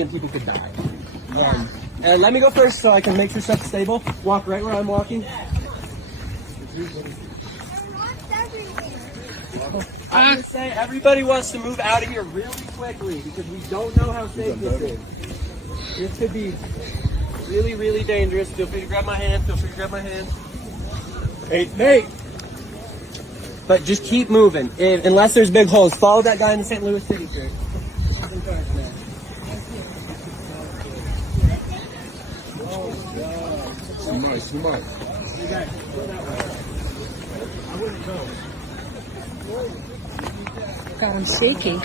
and people could die. And let me go first so I can make sure stuff's stable. Walk right where I'm walking. I'm gonna say everybody wants to move out of here really quickly because we don't know how safe this is. This could be really, really dangerous. Feel free to grab my hand. Feel free to grab my hand. Hey, Nate. But just keep moving. Unless there's big holes. Follow that guy in the St. Louis City shirt. Smart. God, I'm shaking.